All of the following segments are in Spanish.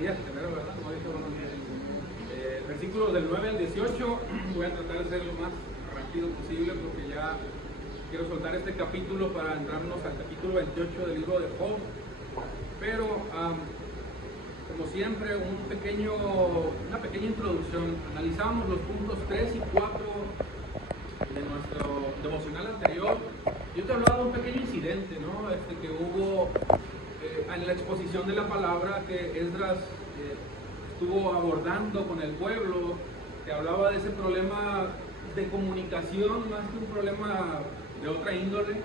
días primero, ¿verdad? No dije buenos días. Versículos del 9 al 18, voy a tratar de ser lo más rápido posible porque ya quiero soltar este capítulo para entrarnos al capítulo 28 del libro de Job. Pero, como siempre, una pequeña introducción. Analizamos los puntos 3 y 4 de nuestro devocional anterior. Yo te hablaba de un pequeño incidente, ¿no? Que hubo en la exposición de la palabra que Esdras estuvo abordando con el pueblo. Te hablaba de ese problema de comunicación, más que un problema de otra índole.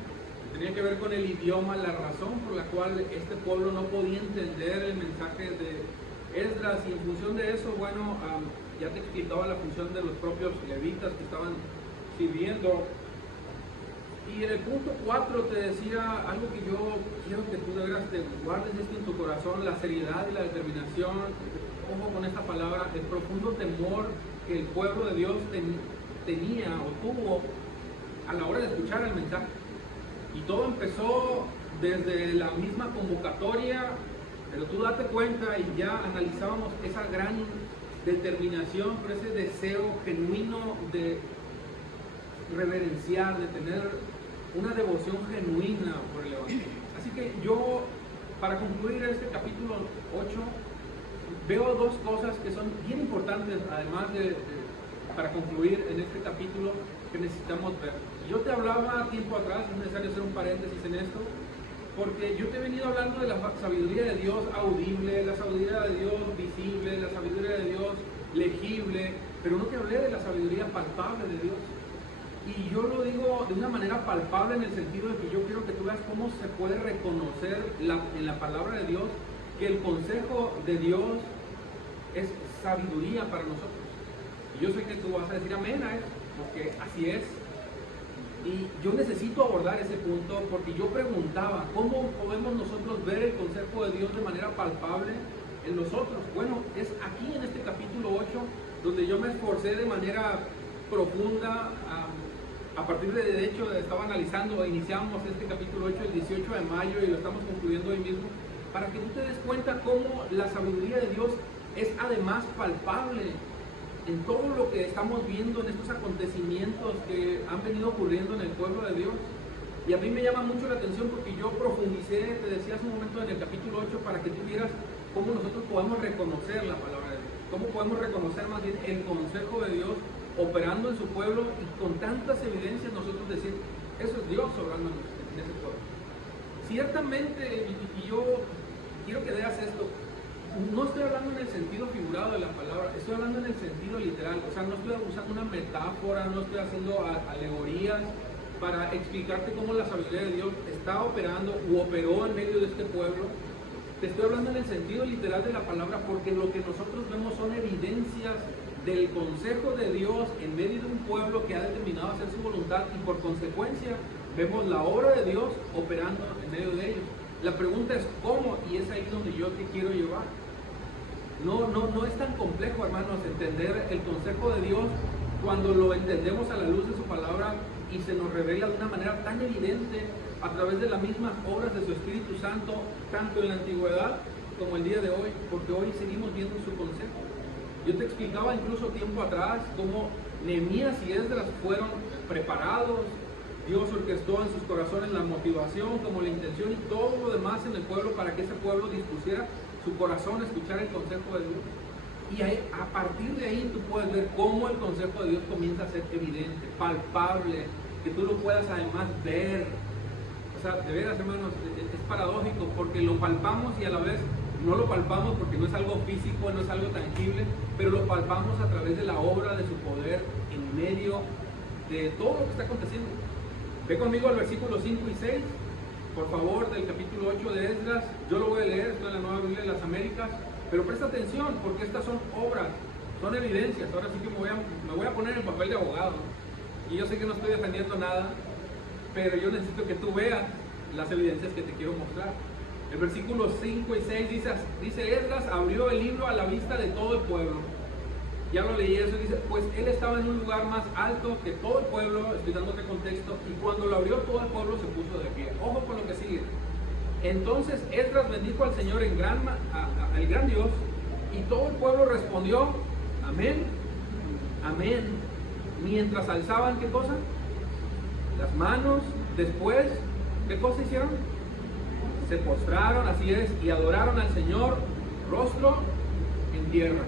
Tenía que ver con el idioma, la razón por la cual este pueblo no podía entender el mensaje de Esdras, y en función de eso, bueno, ya te explicaba la función de los propios levitas que estaban sirviendo. Y en el punto 4 te decía algo que yo quiero que tú de veras te guardes esto en tu corazón: la seriedad y la determinación. Ojo con esta palabra, el profundo temor que el pueblo de Dios tenía o tuvo a la hora de escuchar el mensaje. Y todo empezó desde la misma convocatoria, pero tú date cuenta, y ya analizábamos esa gran determinación, por ese deseo genuino de reverenciar, de tener una devoción genuina por el Evangelio. Así que yo, para concluir este capítulo 8, veo dos cosas que son bien importantes, además para concluir en este capítulo, que necesitamos ver. Yo te hablaba tiempo atrás, es necesario hacer un paréntesis en esto, porque yo te he venido hablando de la sabiduría de Dios audible, la sabiduría de Dios visible, la sabiduría de Dios legible, pero no te hablé de la sabiduría palpable de Dios. Y yo lo digo de una manera palpable en el sentido de que yo quiero que tú veas cómo se puede reconocer en la palabra de Dios que el consejo de Dios es sabiduría para nosotros. Y yo sé que tú vas a decir amén a eso, porque así es. Y yo necesito abordar ese punto porque yo preguntaba, ¿cómo podemos nosotros ver el consejo de Dios de manera palpable en nosotros? Bueno, es aquí en este capítulo 8 donde yo me esforcé de manera profunda. A partir de hecho, estaba analizando, iniciamos este capítulo 8 el 18 de mayo y lo estamos concluyendo hoy mismo, para que tú te des cuenta cómo la sabiduría de Dios es además palpable en todo lo que estamos viendo, en estos acontecimientos que han venido ocurriendo en el pueblo de Dios. Y a mí me llama mucho la atención porque yo profundicé, te decía hace un momento, en el capítulo 8, para que tú vieras cómo nosotros podemos reconocer la palabra de Dios, cómo podemos reconocer más bien el consejo de Dios operando en su pueblo, y con tantas evidencias nosotros decir, eso es Dios obrando en ese pueblo. Ciertamente, y yo quiero que veas esto, no estoy hablando en el sentido figurado de la palabra, estoy hablando en el sentido literal. O sea, no estoy usando una metáfora, no estoy haciendo alegorías para explicarte cómo la sabiduría de Dios está operando u operó en medio de este pueblo. Te estoy hablando en el sentido literal de la palabra, porque lo que nosotros vemos son evidencias del consejo de Dios en medio de un pueblo que ha determinado hacer su voluntad, y por consecuencia vemos la obra de Dios operando en medio de ellos. La pregunta es cómo, y es ahí donde yo te quiero llevar. No es tan complejo, hermanos, entender el consejo de Dios cuando lo entendemos a la luz de su palabra y se nos revela de una manera tan evidente a través de las mismas obras de su Espíritu Santo, tanto en la antigüedad como el día de hoy, porque hoy seguimos viendo su consejo. Yo te explicaba incluso tiempo atrás cómo Nehemías y Esdras fueron preparados. Dios orquestó en sus corazones la motivación, como la intención y todo lo demás en el pueblo para que ese pueblo dispusiera su corazón a escuchar el consejo de Dios. Y a partir de ahí tú puedes ver cómo el consejo de Dios comienza a ser evidente, palpable, que tú lo puedas además ver. O sea, de veras, hermanos, es paradójico porque lo palpamos y a la vez no lo palpamos porque no es algo físico, no es algo tangible, pero lo palpamos a través de la obra de su poder en medio de todo lo que está aconteciendo. Ve conmigo al versículo 5 y 6, por favor, del capítulo 8 de Esdras. Yo lo voy a leer, esto en la Nueva Biblia de las Américas, pero presta atención porque estas son obras, son evidencias. Ahora sí que me voy a poner en el papel de abogado, ¿no? Y yo sé que no estoy defendiendo nada, pero yo necesito que tú veas las evidencias que te quiero mostrar. El versículo 5 y 6 dice Esdras abrió el libro a la vista de todo el pueblo. Ya lo leí eso, dice, pues él estaba en un lugar más alto que todo el pueblo, estoy dándote contexto, y cuando lo abrió todo el pueblo se puso de pie. Ojo con lo que sigue. Entonces Esdras bendijo al Señor, el gran Dios, Y todo el pueblo respondió, amén, amén. Mientras alzaban, ¿qué cosa? Las manos. Después, ¿qué cosa hicieron? Se postraron, así es, y adoraron al Señor, rostro en tierra.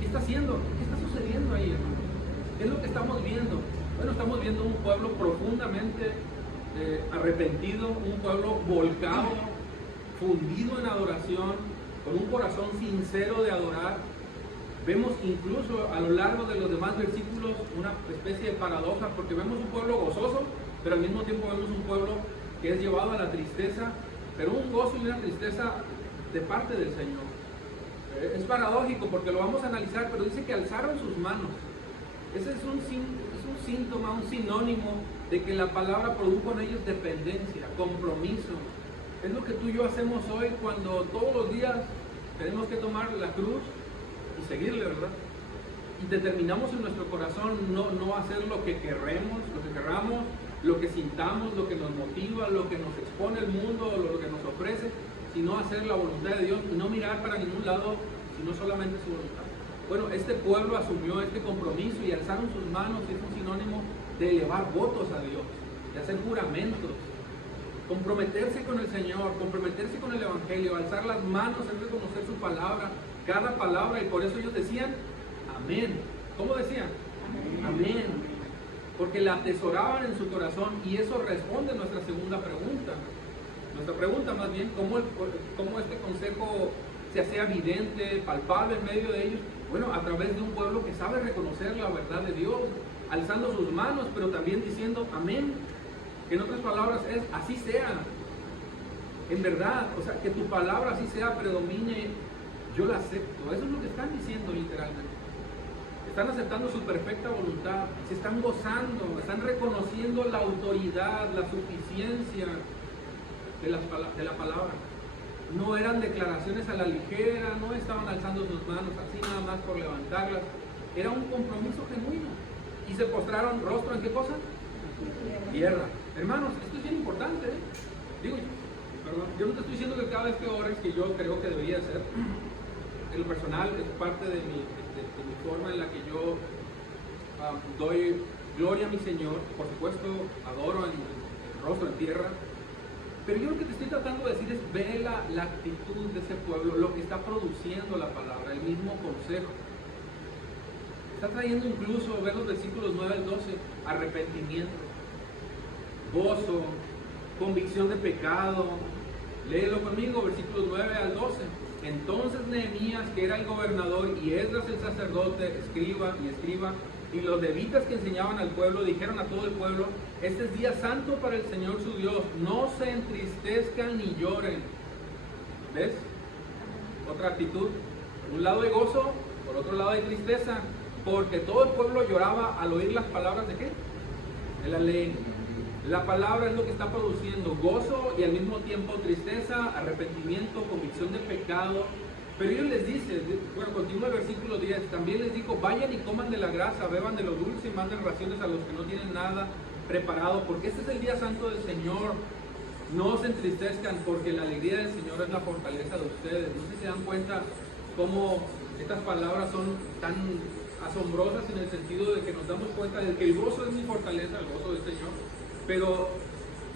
¿Qué está haciendo? ¿Qué está sucediendo ahí, hermano? ¿Qué es lo que estamos viendo? Bueno, estamos viendo un pueblo profundamente arrepentido, un pueblo volcado, fundido en adoración, con un corazón sincero de adorar. Vemos incluso a lo largo de los demás versículos una especie de paradoja, porque vemos un pueblo gozoso, pero al mismo tiempo vemos un pueblo que es llevado a la tristeza, pero un gozo y una tristeza de parte del Señor. Es paradójico porque lo vamos a analizar, pero dice que alzaron sus manos. Ese es un síntoma, un sinónimo de que la palabra produjo en ellos dependencia, compromiso. Es lo que tú y yo hacemos hoy cuando todos los días tenemos que tomar la cruz y seguirle, ¿verdad? Y determinamos en nuestro corazón no hacer lo que querramos, lo que sintamos, lo que nos motiva, lo que nos expone el mundo, lo que nos ofrece, sino hacer la voluntad de Dios y no mirar para ningún lado, sino solamente su voluntad. Bueno, este pueblo asumió este compromiso y alzaron sus manos, es un sinónimo de elevar votos a Dios, de hacer juramentos, comprometerse con el Señor, comprometerse con el Evangelio, alzar las manos en reconocer su palabra, cada palabra, y por eso ellos decían, amén. ¿Cómo decían? Amén. Porque la atesoraban en su corazón, y eso responde a nuestra segunda pregunta. Nuestra pregunta más bien, ¿cómo este consejo se hacía evidente, palpable en medio de ellos? Bueno, a través de un pueblo que sabe reconocer la verdad de Dios, alzando sus manos, pero también diciendo amén. Que en otras palabras es, así sea. En verdad, o sea, que tu palabra así sea, predomine, yo la acepto. Eso es lo que están diciendo literalmente. Están aceptando su perfecta voluntad, se están gozando, están reconociendo la autoridad, la suficiencia de la palabra. No eran declaraciones a la ligera, no estaban alzando sus manos así nada más por levantarlas. Era un compromiso genuino. Y se postraron rostro en ¿qué cosa? Tierra. Hermanos, esto es bien importante, ¿eh? Digo, perdón, yo no te estoy diciendo que cada vez que ores, que yo creo que debería ser, en lo personal es parte de mi forma en la que yo doy gloria a mi Señor. Por supuesto, adoro en rostro en tierra. Pero yo lo que te estoy tratando de decir es, ve la actitud de ese pueblo, lo que está produciendo la palabra, el mismo consejo. Está trayendo incluso, ver los versículos 9 al 12, arrepentimiento, gozo, convicción de pecado. Léelo conmigo, versículos 9 al 12. Entonces Nehemías, que era el gobernador, y Esdras el sacerdote, escriba, y los levitas que enseñaban al pueblo, dijeron a todo el pueblo, este es día santo para el Señor su Dios, no se entristezcan ni lloren. ¿Ves? Otra actitud. Por un lado de gozo, por otro lado de tristeza, porque todo el pueblo lloraba al oír las palabras de ¿qué? De la ley. La palabra es lo que está produciendo gozo y al mismo tiempo tristeza, arrepentimiento, convicción de pecado. Pero ellos les dice, bueno, continúa el versículo 10, también les dijo, vayan y coman de la grasa, beban de lo dulce y manden raciones a los que no tienen nada preparado, porque este es el día santo del Señor. No se entristezcan, porque la alegría del Señor es la fortaleza de ustedes. No sé si se dan cuenta cómo estas palabras son tan asombrosas en el sentido de que nos damos cuenta de que el gozo es mi fortaleza, el gozo del Señor, pero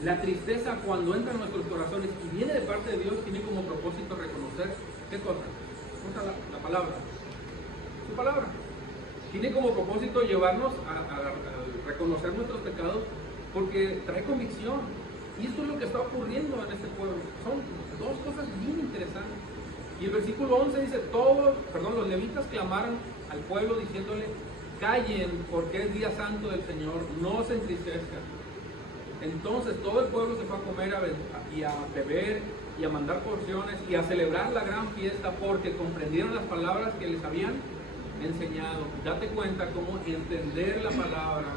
la tristeza cuando entra en nuestros corazones y viene de parte de Dios tiene como propósito reconocer ¿qué cosa? La palabra, su palabra. Tiene como propósito llevarnos a reconocer nuestros pecados porque trae convicción. Y esto es lo que está ocurriendo en este pueblo. Son dos cosas bien interesantes. Y el versículo 11 dice, los levitas clamaron al pueblo diciéndole, callen porque es día santo del Señor, no se entristezcan. Entonces todo el pueblo se fue a comer y a beber y a mandar porciones y a celebrar la gran fiesta porque comprendieron las palabras que les habían enseñado. Date cuenta cómo entender la palabra,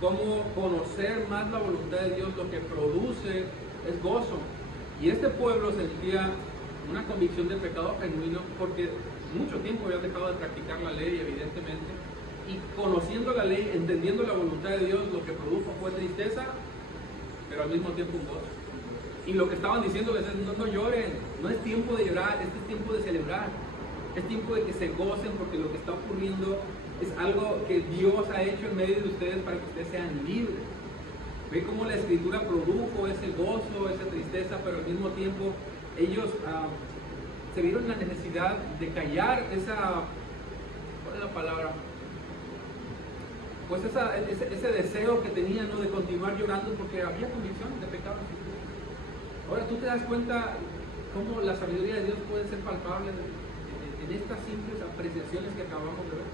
cómo conocer más la voluntad de Dios, lo que produce es gozo. Y este pueblo sentía una convicción de pecado genuino porque mucho tiempo habían dejado de practicar la ley, evidentemente, y conociendo la ley, entendiendo la voluntad de Dios, lo que produjo fue tristeza, pero al mismo tiempo un gozo. Y lo que estaban diciéndoles es, no lloren, no es tiempo de llorar, este es tiempo de celebrar. Es tiempo de que se gocen porque lo que está ocurriendo es algo que Dios ha hecho en medio de ustedes para que ustedes sean libres. Ve cómo la escritura produjo ese gozo, esa tristeza, pero al mismo tiempo ellos se vieron la necesidad de callar esa, ¿cuál es la palabra? Pues ese deseo que tenían, ¿no?, de continuar llorando porque había convicción de pecado. Ahora tú te das cuenta cómo la sabiduría de Dios puede ser palpable en estas simples apreciaciones que acabamos de ver.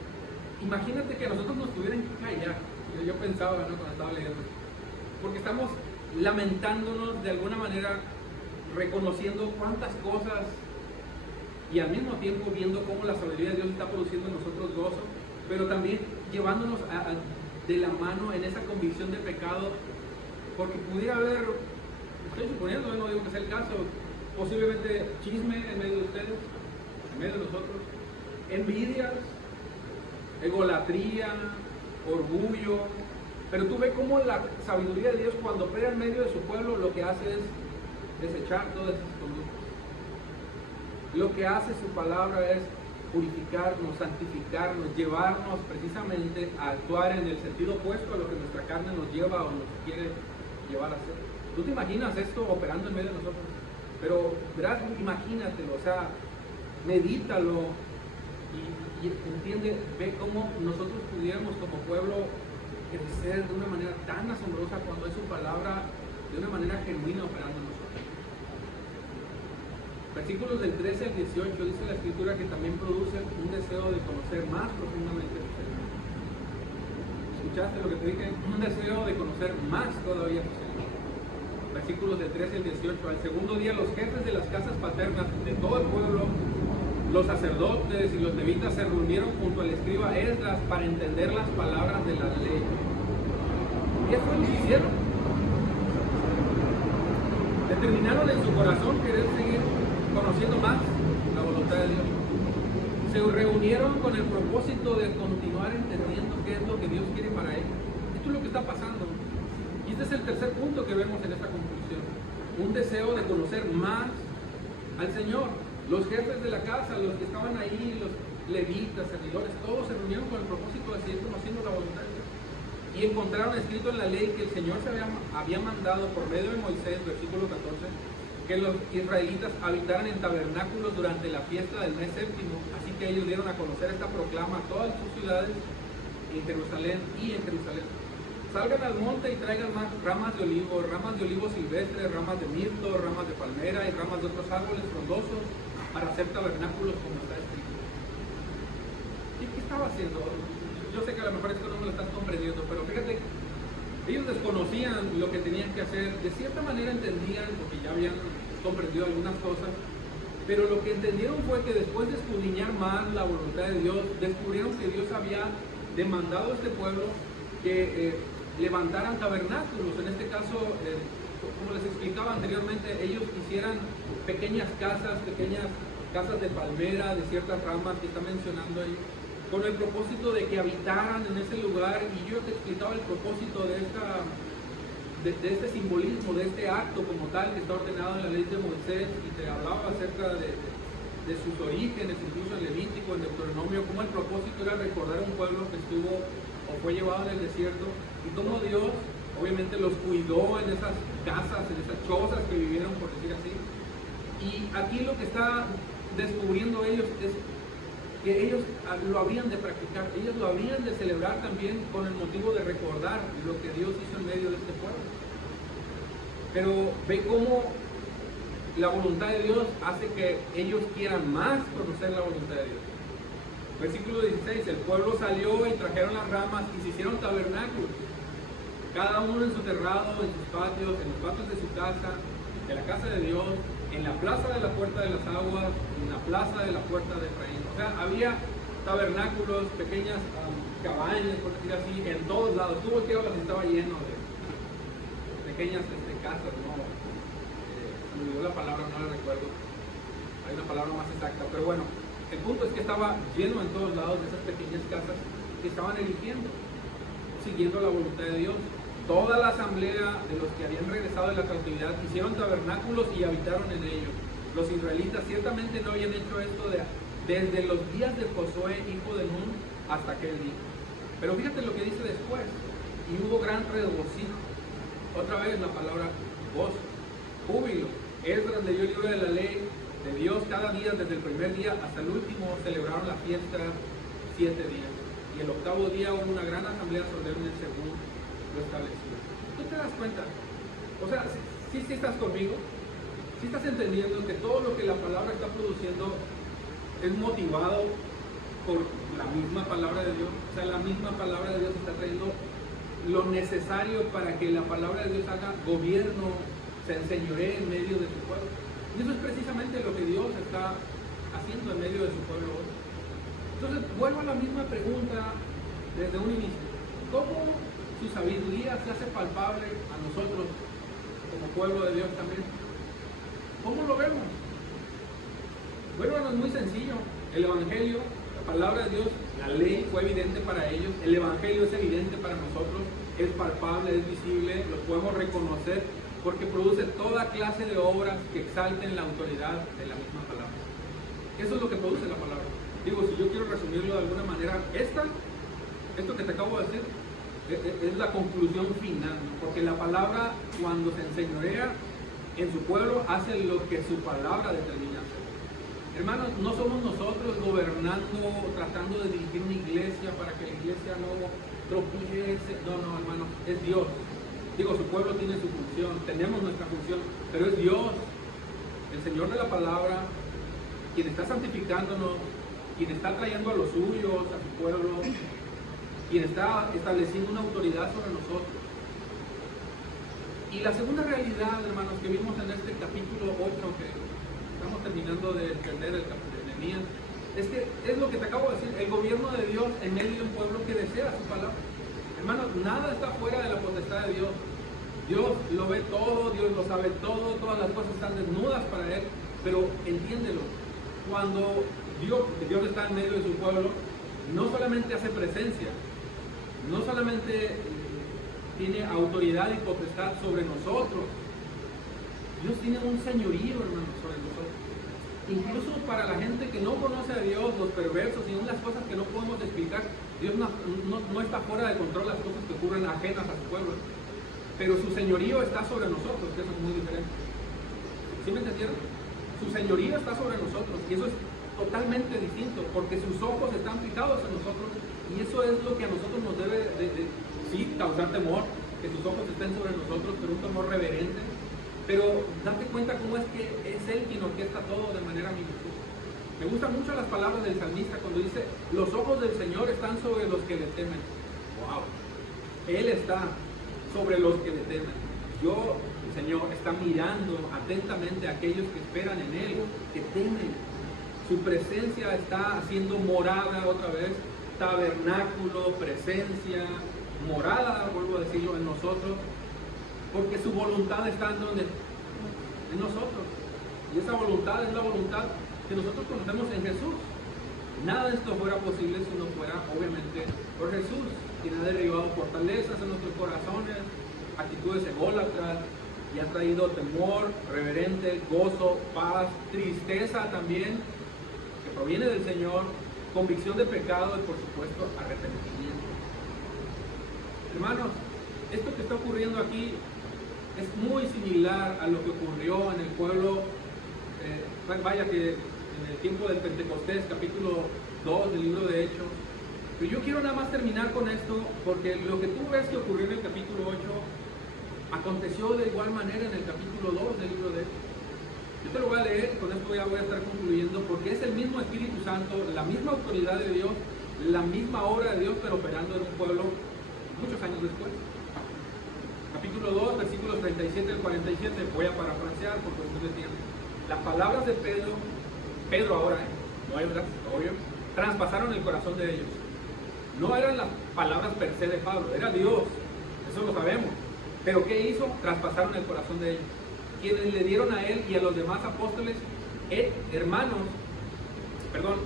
Imagínate que a nosotros nos tuvieran que callar. Yo pensaba, ¿no?, cuando estaba leyendo, porque estamos lamentándonos de alguna manera, reconociendo cuántas cosas y al mismo tiempo viendo cómo la sabiduría de Dios está produciendo en nosotros gozo, pero también llevándonos de la mano en esa convicción de pecado, porque pudiera haber, estoy suponiendo, no digo que sea el caso, posiblemente chisme en medio de ustedes, en medio de nosotros, envidias, egolatría, orgullo, pero tú ves cómo la sabiduría de Dios, cuando opera en medio de su pueblo, lo que hace es desechar todas esas conductas. Lo que hace su palabra es purificarnos, santificarnos, llevarnos precisamente a actuar en el sentido opuesto a lo que nuestra carne nos lleva o nos quiere llevar a hacer. ¿Tú te imaginas esto operando en medio de nosotros? Pero, verás, imagínatelo, o sea, medítalo y entiende, ve cómo nosotros pudiéramos como pueblo crecer de una manera tan asombrosa cuando es su palabra de una manera genuina operando en nosotros. Versículos del 13 al 18 dice la escritura que también produce un deseo de conocer más profundamente a Señor. ¿Escuchaste lo que te dije? Un deseo de conocer más todavía a Señor. Versículos del 13 al 18. Al segundo día los jefes de las casas paternas de todo el pueblo, los sacerdotes y los levitas se reunieron junto al escriba Esdras para entender las palabras de la ley. Y eso lo hicieron. Determinaron en su corazón querer seguir conociendo más la voluntad de Dios. Se reunieron con el propósito de continuar entendiendo qué es lo que Dios quiere para ellos. Esto es lo que está pasando. Y este es el tercer punto que vemos en esta conclusión. Un deseo de conocer más al Señor. Los jefes de la casa, los que estaban ahí, los levitas, servidores, todos se reunieron con el propósito de seguir conociendo la voluntad de Dios. Y encontraron escrito en la ley que el Señor se había mandado por medio de Moisés, versículo 14, que los israelitas habitaran en tabernáculos durante la fiesta del mes séptimo. Así que ellos dieron a conocer esta proclama a todas sus ciudades en Jerusalén y en Jerusalén. Salgan al monte y traigan más ramas de olivo silvestres, ramas de mirto, ramas de palmera y ramas de otros árboles frondosos para hacer tabernáculos como está escrito. ¿Qué estaba haciendo? Yo sé que a lo mejor esto no me lo estás comprendiendo, pero fíjate, ellos desconocían lo que tenían que hacer, de cierta manera entendían, porque ya habían comprendido algunas cosas, pero lo que entendieron fue que después de escudriñar más la voluntad de Dios, descubrieron que Dios había demandado a este pueblo que levantaran tabernáculos. En este caso, como les explicaba anteriormente, ellos hicieran pequeñas casas de palmera, de ciertas ramas que está mencionando ahí, con el propósito de que habitaran en ese lugar. Y yo te explicaba el propósito de este simbolismo, de este acto como tal que está ordenado en la ley de Moisés, y te hablaba acerca de sus orígenes, incluso en Levítico, en Deuteronomio, cómo el propósito era recordar a un pueblo que estuvo o fue llevado en el desierto, y cómo Dios obviamente los cuidó en esas casas, en esas chozas que vivieron, por decir así. Y aquí lo que está descubriendo ellos es que ellos lo habían de practicar, ellos lo habían de celebrar también con el motivo de recordar lo que Dios hizo en medio de este pueblo. Pero ve cómo la voluntad de Dios hace que ellos quieran más conocer la voluntad de Dios. Versículo 16, el pueblo salió y trajeron las ramas y se hicieron tabernáculos, cada uno en su terrado, en sus patios, en los patios de su casa, de la casa de Dios, en la plaza de la puerta de las aguas, en la plaza de la puerta de Efraín. O sea, había tabernáculos, pequeñas cabañas, por decir así, en todos lados. Tú volteabas y estaba lleno de pequeñas casas, ¿no? Se me olvidó la palabra, no la recuerdo. Hay una palabra más exacta, pero bueno, el punto es que estaba lleno en todos lados de esas pequeñas casas que estaban eligiendo, siguiendo la voluntad de Dios. Toda la asamblea de los que habían regresado de la cautividad hicieron tabernáculos y habitaron en ellos. Los israelitas ciertamente no habían hecho esto de desde los días de Josué, hijo de Nun, hasta aquel día. Pero fíjate lo que dice después. Y hubo gran regocijo. Otra vez la palabra gozo, júbilo. Esdras leyó el libro de la ley de Dios cada día, desde el primer día hasta el último. Celebraron la fiesta 7 días. Y el octavo día hubo una gran asamblea solemne según lo establecido. ¿Tú te das cuenta? O sea, si estás conmigo, si estás entendiendo que todo lo que la palabra está produciendo es motivado por la misma palabra de Dios. O sea, la misma palabra de Dios está trayendo lo necesario para que la palabra de Dios haga gobierno, se enseñoree en medio de su pueblo. Y eso es precisamente lo que Dios está haciendo en medio de su pueblo hoy. Entonces, vuelvo a la misma pregunta desde un inicio. ¿Cómo su sabiduría se hace palpable a nosotros como pueblo de Dios también? ¿Cómo lo vemos? Bueno, no es muy sencillo. El Evangelio, la palabra de Dios, la ley fue evidente para ellos. El Evangelio es evidente para nosotros. Es palpable, es visible, lo podemos reconocer porque produce toda clase de obras que exalten la autoridad de la misma palabra. Eso es lo que produce la palabra. Digo, si yo quiero resumirlo de alguna manera, esto que te acabo de decir, es la conclusión final, porque la palabra, cuando se enseñorea en su pueblo, hace lo que su palabra determina hacer. Hermanos, no somos nosotros gobernando, tratando de dirigir una iglesia para que la iglesia no tropiece. No, hermanos, es Dios. Digo, su pueblo tiene su función, tenemos nuestra función, pero es Dios, el Señor de la palabra, quien está santificándonos, quien está trayendo a los suyos, a su pueblo, quien está estableciendo una autoridad sobre nosotros. Y la segunda realidad, hermanos, que vimos en este capítulo 8, que estamos terminando de entender el capítulo de Nehemías, es que es lo que te acabo de decir, el gobierno de Dios en medio de un pueblo que desea su palabra. Hermanos, nada está fuera de la potestad de Dios. Dios lo ve todo, Dios lo sabe todo, todas las cosas están desnudas para Él, pero entiéndelo, cuando Dios está en medio de su pueblo, no solamente hace presencia, no solamente tiene autoridad y potestad sobre nosotros, Dios tiene un señorío, hermanos, sobre nosotros. Incluso para la gente que no conoce a Dios, los perversos y unas cosas que no podemos explicar, Dios no está fuera de control las cosas que ocurren ajenas a su pueblo, pero su señorío está sobre nosotros, que eso es muy diferente. ¿Sí me entendieron? Su señorío está sobre nosotros y eso es totalmente distinto, porque sus ojos están fijados en nosotros y eso es lo que a nosotros nos debe sí, causar temor, que sus ojos estén sobre nosotros, pero un temor reverente. Pero date cuenta cómo es que es Él quien orquesta todo de manera minuciosa. Me gustan mucho las palabras del salmista cuando dice, los ojos del Señor están sobre los que le temen. ¡Wow! Él está sobre los que le temen. El Señor está mirando atentamente a aquellos que esperan en Él, que temen. Su presencia está haciendo morada otra vez, tabernáculo, presencia, morada, vuelvo a decirlo, en nosotros, porque su voluntad está en nosotros. Y esa voluntad es la voluntad que nosotros conocemos en Jesús. Nada de esto fuera posible si no fuera, obviamente, por Jesús, quien ha derribado fortalezas en nuestros corazones, actitudes ególatras, y ha traído temor, reverente, gozo, paz, tristeza también, que proviene del Señor, convicción de pecado y, por supuesto, arrepentimiento. Hermanos, esto que está ocurriendo aquí es muy similar a lo que ocurrió en el pueblo, vaya que en el tiempo del Pentecostés, capítulo 2 del libro de Hechos. Pero yo quiero nada más terminar con esto, porque lo que tú ves que ocurrió en el capítulo 8, aconteció de igual manera en el capítulo 2 del libro de Hechos. Yo te lo voy a leer y con esto ya voy a estar concluyendo, porque es el mismo Espíritu Santo, la misma autoridad de Dios, la misma obra de Dios, pero operando en un pueblo muchos años después. Capítulo 2, versículos 37 al 47, voy a parafrasear por cuestión de tiempo. Las palabras de Pedro ahora, no hay verdad, obvio, traspasaron el corazón de ellos. No eran las palabras per se de Pablo, era Dios, eso lo sabemos. Pero ¿qué hizo? Traspasaron el corazón de ellos. Quienes le dieron a él y a los demás apóstoles,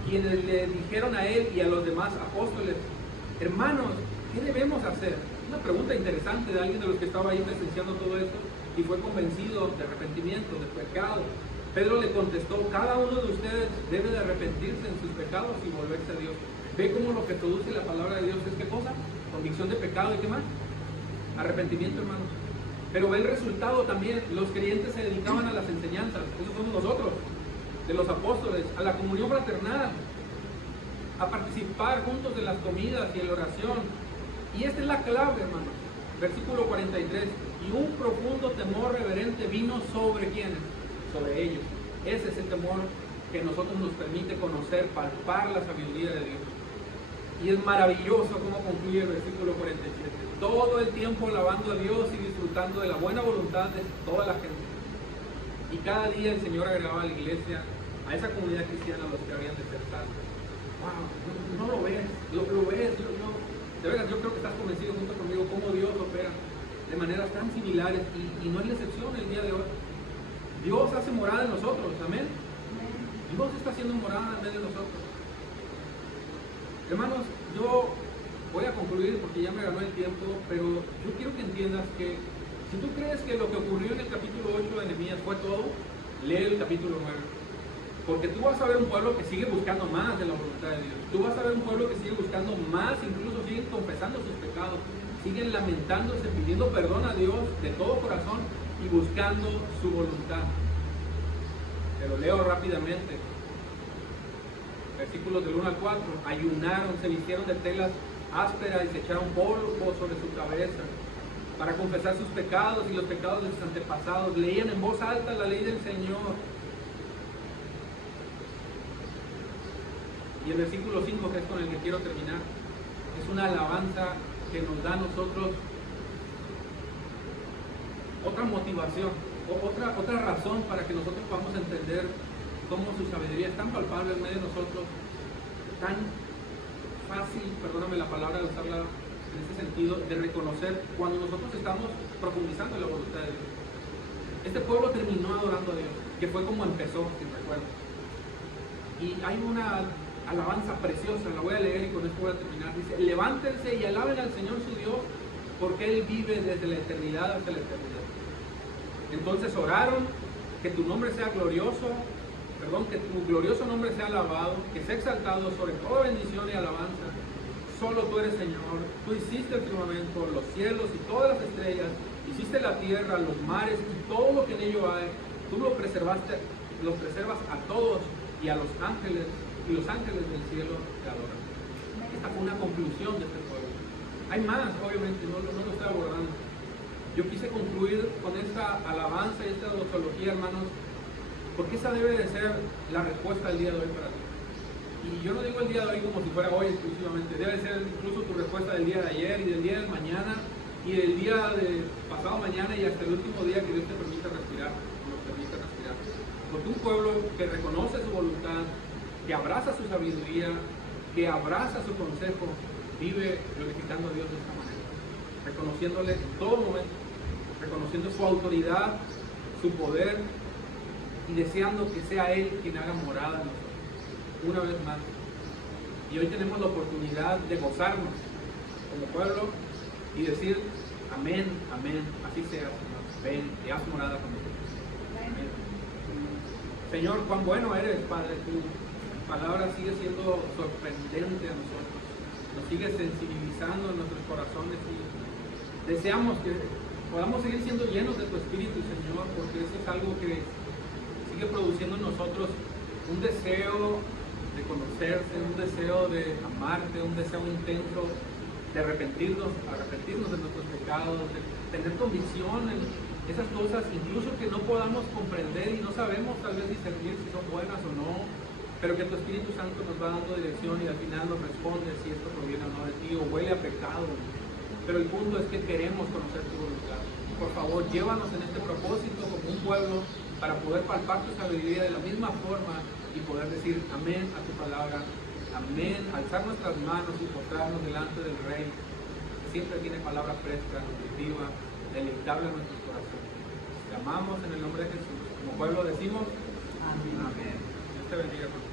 quienes le dijeron a él y a los demás apóstoles, hermanos, ¿qué debemos hacer? Una pregunta interesante de alguien de los que estaba ahí presenciando todo esto. y fue convencido de arrepentimiento, de pecado. Pedro le contestó, cada uno de ustedes debe de arrepentirse en sus pecados y volverse a Dios. Ve cómo lo que produce la palabra de Dios es ¿qué cosa? Convicción de pecado y ¿qué más? Arrepentimiento, hermanos. Pero ve el resultado también. Los creyentes se dedicaban a las enseñanzas, esos somos nosotros, de los apóstoles, a la comunión fraternal, a participar juntos de las comidas y en la oración. Y esta es la clave, hermanos. Versículo 43. Y un profundo temor reverente vino sobre ¿quiénes? Sobre ellos. Ese es el temor que a nosotros nos permite conocer, palpar la sabiduría de Dios. Y es maravilloso cómo concluye el versículo 47. Todo el tiempo alabando a Dios y disfrutando de la buena voluntad de toda la gente. Y cada día el Señor agregaba a la iglesia, a esa comunidad cristiana, los que habían de ser salvos. Wow, no lo ves, lo ves, de verdad yo creo que estás convencido junto conmigo cómo Dios opera de maneras tan similares y no es la excepción el día de hoy. Dios hace morada en nosotros, amén. Dios está haciendo morada en medio de nosotros. Hermanos, yo voy a concluir porque ya me ganó el tiempo, pero yo quiero que entiendas que si tú crees que lo que ocurrió en el capítulo 8 de Nehemías fue todo, lee el capítulo 9. Porque tú vas a ver un pueblo que sigue buscando más de la voluntad de Dios. Tú vas a ver un pueblo que sigue buscando más, incluso siguen confesando sus pecados, siguen lamentándose, pidiendo perdón a Dios de todo corazón y buscando su voluntad. Pero leo rápidamente. Versículos del 1 al 4. Ayunaron, se vistieron de telas ásperas y se echaron polvo sobre su cabeza para confesar sus pecados y los pecados de sus antepasados. Leían en voz alta la ley del Señor. Y el versículo 5, que es con el que quiero terminar, es una alabanza que nos da a nosotros otra motivación, otra razón para que nosotros podamos entender cómo su sabiduría es tan palpable en medio de nosotros, tan fácil, perdóname la palabra de usarla en este sentido, de reconocer cuando nosotros estamos profundizando en la voluntad de Dios. Este pueblo terminó adorando a Dios, que fue como empezó, si recuerdo. Y hay una alabanza preciosa, la voy a leer y con esto voy a terminar. Dice, levántense y alaben al Señor su Dios, porque Él vive desde la eternidad hasta la eternidad. Entonces oraron, que tu nombre sea glorioso, que tu glorioso nombre sea alabado, que sea exaltado sobre toda bendición y alabanza. Solo tú eres Señor, tú hiciste el firmamento, los cielos y todas las estrellas, hiciste la tierra, los mares y todo lo que en ello hay. Tú los preservas a todos y a los ángeles, y los ángeles del cielo te adoran. Esta fue una conclusión de este pueblo. Hay más, obviamente, no lo estoy abordando. Yo quise concluir con esta alabanza y esta doxología, hermanos, porque esa debe de ser la respuesta del día de hoy para ti. Y yo no digo el día de hoy como si fuera hoy exclusivamente, debe ser incluso tu respuesta del día de ayer y del día del mañana y del día de pasado mañana y hasta el último día que Dios te permita respirar, nos permite respirar. Porque un pueblo que reconoce su voluntad, que abraza su sabiduría, que abraza su consejo, vive glorificando a Dios de esta manera, reconociéndole en todo momento, reconociendo su autoridad, su poder y deseando que sea Él quien haga morada en nosotros, una vez más. Y hoy tenemos la oportunidad de gozarnos como pueblo y decir amén, amén, así sea, Señor, ven y haz morada con nosotros. Amén. Señor, cuán bueno eres, Padre, tu palabra sigue siendo sorprendente a nosotros, nos sigue sensibilizando en nuestros corazones y deseamos que podamos seguir siendo llenos de tu Espíritu, Señor, porque eso es algo que sigue produciendo en nosotros un deseo de conocerte, un deseo de amarte, un deseo intenso de arrepentirnos de nuestros pecados, de tener convicción en esas cosas, incluso que no podamos comprender y no sabemos tal vez discernir si son buenas o no, pero que tu Espíritu Santo nos va dando dirección y al final nos responde si esto proviene o no de ti o huele a pecado. Pero el punto es que queremos conocer tu voluntad. Por favor, llévanos en este propósito como un pueblo para poder palpar tu sabiduría de la misma forma y poder decir amén a tu palabra, amén, alzar nuestras manos y postrarnos delante del Rey, que siempre tiene palabra fresca, nutritiva, deleitable a nuestros corazones. Te amamos en el nombre de Jesús. Como pueblo decimos amén. Dios te bendiga, hermano.